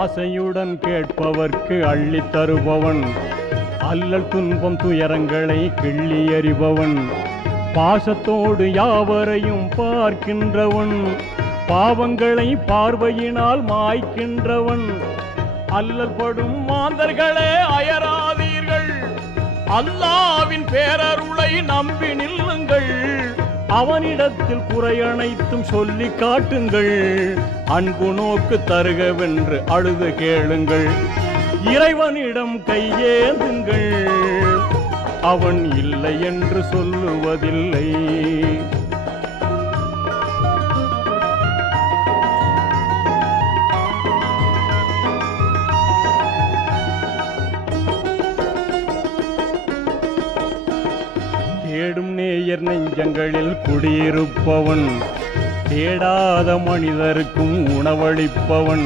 ஆசையுடன் கேட்பவர்க்கு அள்ளித் தருபவன், அல்லல் துன்பம் துயரங்களை கிள்ளி எறிபவன், பாசத்தோடு யாவரையும் பார்க்கின்றவன், பாவங்களை பார்வையினால் மாய்க்கின்றவன். அல்லல் படும் மாந்தர்களே அயராதீர்கள், அல்லாவின் பேரருளை நம்பி நில்லுங்கள், அவனிடத்தில் குறை அனைத்தும் சொல்லி காட்டுங்கள், அன்பு நோக்கு தருகவென்று அழுது கேளுங்கள், இறைவனிடம் கையேந்துங்கள், அவன் இல்லை என்று சொல்லுவதில்லை. தேடும் நேயர் நெஞ்சங்களில் குடியிருப்பவன், தேடாத மனிதருக்கும் உணவளிப்பவன்,